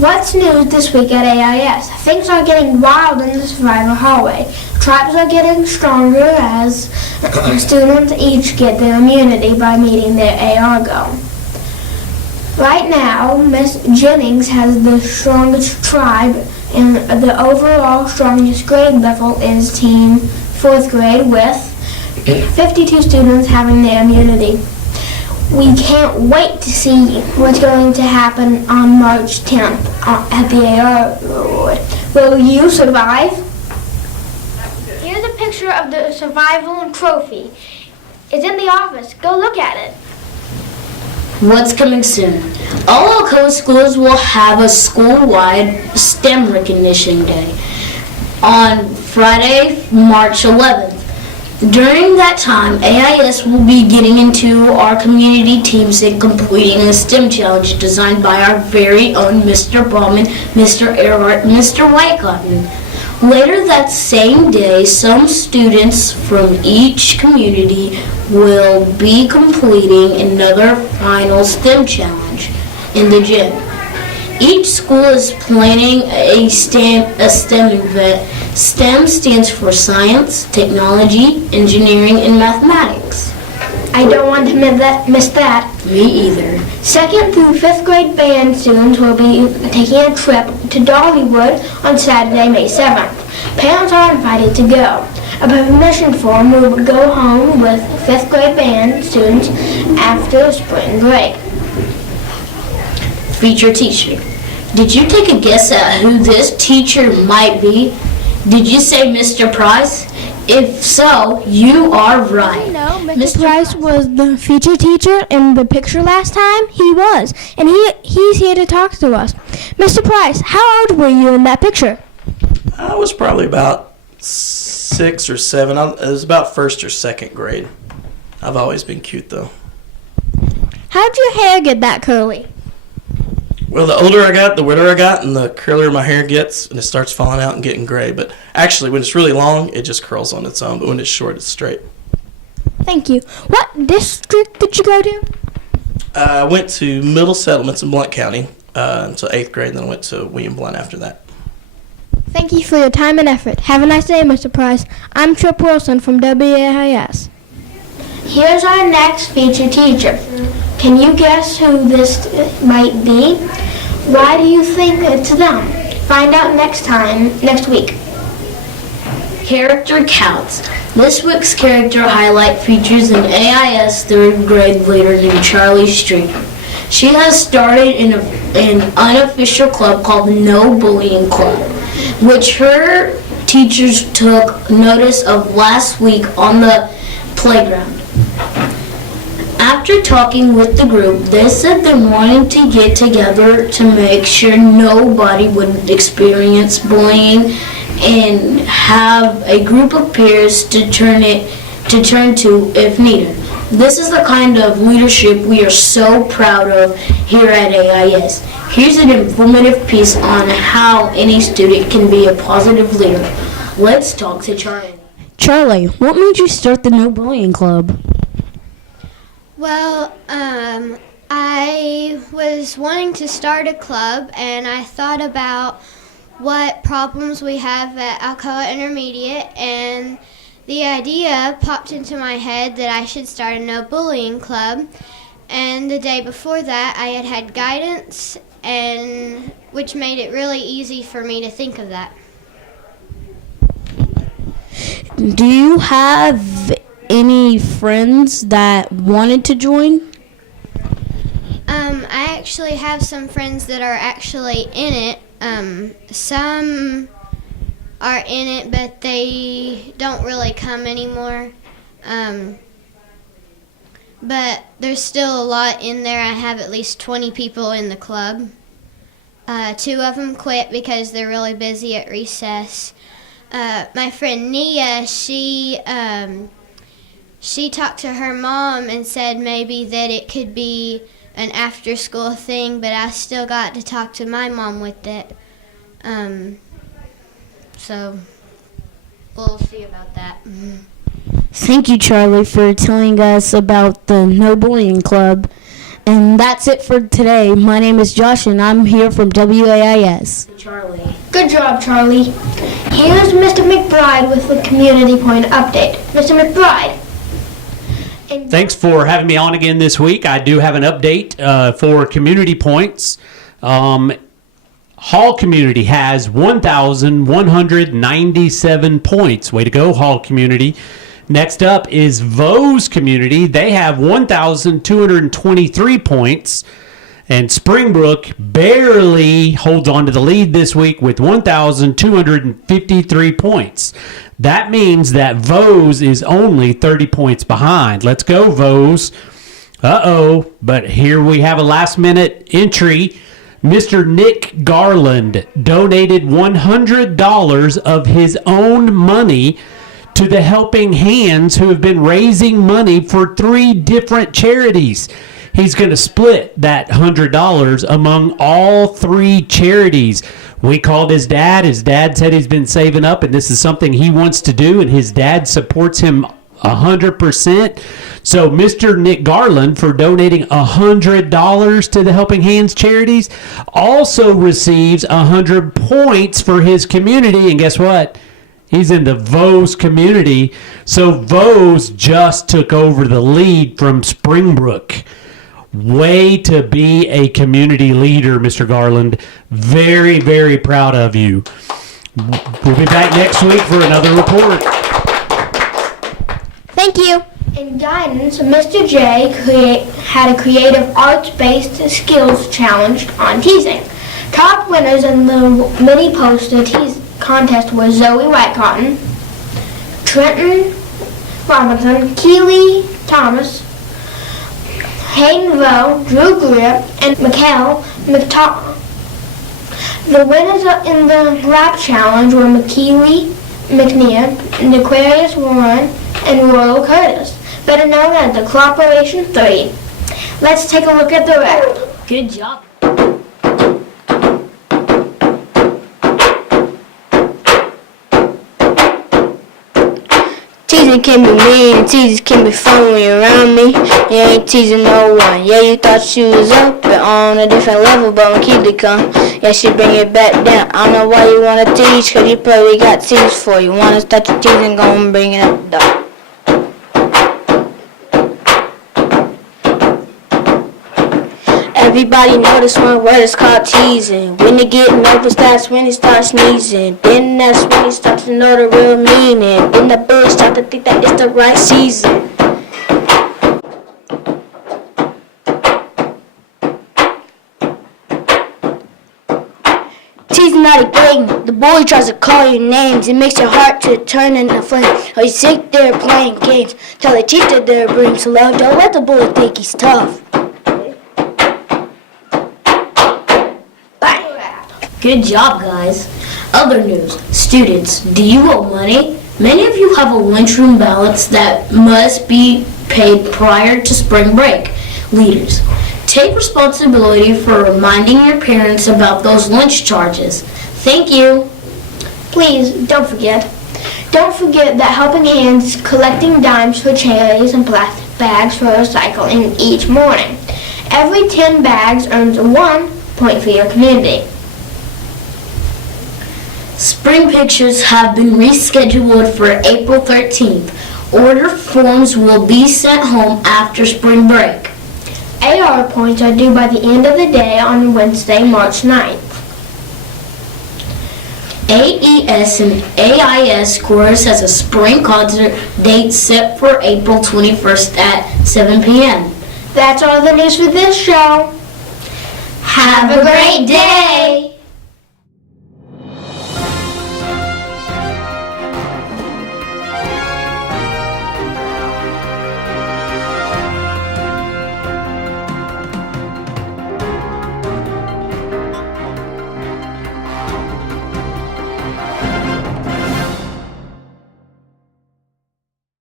What's new this week at AIS? Things are getting wild in the survivor hallway. Tribes are getting stronger as students each get their immunity by meeting their AR goal. Right now, Miss Jennings has the strongest tribe, and the overall strongest grade level is Team 4th grade with 52 students having their immunity. We can't wait to see what's going to happen on March 10th at the AR Award. Will you survive? Here's a picture of the survival trophy. It's in the office. Go look at it. What's coming soon? All Alcoa schools will have a school-wide STEM recognition day on Friday, March 11th. During that time, AIS will be getting into our community teams and completing a STEM challenge designed by our very own Mr. Bauman, Mr. Earhart, and Mr. Whitecotton. Later that same day, some students from each community will be completing another final STEM challenge in the gym. Each school is planning a STEM event. STEM stands for science, technology, engineering, and mathematics. I don't want to miss that. Me either. 2nd through 5th grade band students will be taking a trip to Dollywood on Saturday, May 7th. Parents are invited to go. A permission form will go home with 5th grade band students after spring break. Feature teacher. Did you take a guess at who this teacher might be? Did you say Mr. Price? If so, you are right. You know, Mr. Price was the feature teacher in the picture last time. He was, and he's here to talk to us. Mr. Price, how old were you in that picture? I was probably about 6 or 7. It was about 1st or 2nd grade. I've always been cute, though. How'd your hair get that curly? Well, the older I got, the wetter I got, and the curlier my hair gets, and it starts falling out and getting gray. But actually, when it's really long, it just curls on its own. But when it's short, it's straight. Thank you. What district did you go to? I went to Middle Settlements in Blount County until 8th grade, and then I went to William Blount after that. Thank you for your time and effort. Have a nice day, Mr. Price. I'm Trip Wilson from WAIS. Here's our next feature teacher. Can you guess who this might be? Why do you think it's them? Find out next week. Character counts. This week's character highlight features an AIS 3rd grade leader named Charlie Streeter. She has started an unofficial club called the No Bullying Club, which her teachers took notice of last week on the playground. After talking with the group, they said they wanted to get together to make sure nobody would experience bullying and have a group of peers to turn to if needed. This is the kind of leadership we are so proud of here at AIS. Here's an informative piece on how any student can be a positive leader. Let's talk to Charlie. Charlie, what made you start the No Bullying Club? Well, I was wanting to start a club, and I thought about what problems we have at Alcoa Intermediate, and the idea popped into my head that I should start a no bullying club. And the day before that, I had guidance, and which made it really easy for me to think of that. Do you have any friends that wanted to join? I actually have some friends that are actually in it. Some are in it, but they don't really come anymore. But there's still a lot in there. I have at least 20 people in the club. 2 of them quit because they're really busy at recess. My friend Nia, she talked to her mom and said maybe that it could be an after-school thing, but I still got to talk to my mom with it. So we'll see about that. Thank you, Charlie, for telling us about the No Bullying Club. And that's it for today. My name is Josh, and I'm here from WAIS. Charlie. Good job, Charlie. Here's Mr. McBride with the Community Point update. Mr. McBride. Thanks for having me on again this week. I do have an update for Community Points. Hall Community has 1,197 points. Way to go, Hall Community. Next up is Vose Community. They have 1,223 points. And Springbrook barely holds on to the lead this week with 1,253 points. That means that Vose is only 30 points behind. Let's go, Vose. But here we have a last-minute entry. Mr. Nick Garland donated $100 of his own money to the Helping Hands, who have been raising money for 3 different charities. He's going to split that $100 among all 3 charities. We called his dad. His dad said he's been saving up, and this is something he wants to do, and his dad supports him 100%. So Mr. Nick Garland, for donating $100 to the Helping Hands charities, also receives 100 points for his community. And guess what? He's in the Vose community. So Vose just took over the lead from Springbrook. Way to be a community leader, Mr. Garland. Very, very proud of you. We'll be back next week for another report. Thank you. In guidance, Mr. J had a creative arts-based skills challenge on teasing. Top winners in the mini poster tease contest were Zoe Whitecotton, Trenton Robinson, Keely Thomas, Hayden Vo, Drew Greer, and Mikhail McTaw. The winners in the rap challenge were McKeely McNear, Aquarius Warren, and Royal Curtis, better known as the Cooperation 3. Let's take a look at the rap. Good job. Teasing can be mean, and teasing can be fun when you're around me. You ain't teasing no one. Yeah, you thought you was up and on a different level, but when Keely come, yeah, she bring it back down. I don't know why you wanna tease, cause you probably got teased for. You wanna start your teasing, go and bring it up, dog. Everybody know this one word is called teasing. When you get nervous, that's when you start sneezing. Then that's when you start to know the real meaning. Then the birds start to think that it's the right season. Teasing not a game. The boy tries to call you names. It makes your heart to turn into flame. Or you sit there playing games. Tell the teacher they're bringing to love. Don't let the bully think he's tough. Good job, guys. Other news. Students, do you owe money? Many of you have a lunchroom balance that must be paid prior to spring break. Leaders, take responsibility for reminding your parents about those lunch charges. Thank you. Please, don't forget. Don't forget that Helping Hands collecting dimes for charities and plastic bags for recycling each morning. Every 10 bags earns 1 point for your community. Spring pictures have been rescheduled for April 13th. Order forms will be sent home after spring break. AR points are due by the end of the day on Wednesday, March 9th. AES and AIS Chorus has a spring concert date set for April 21st at 7 p.m. That's all the news for this show. Have a great day!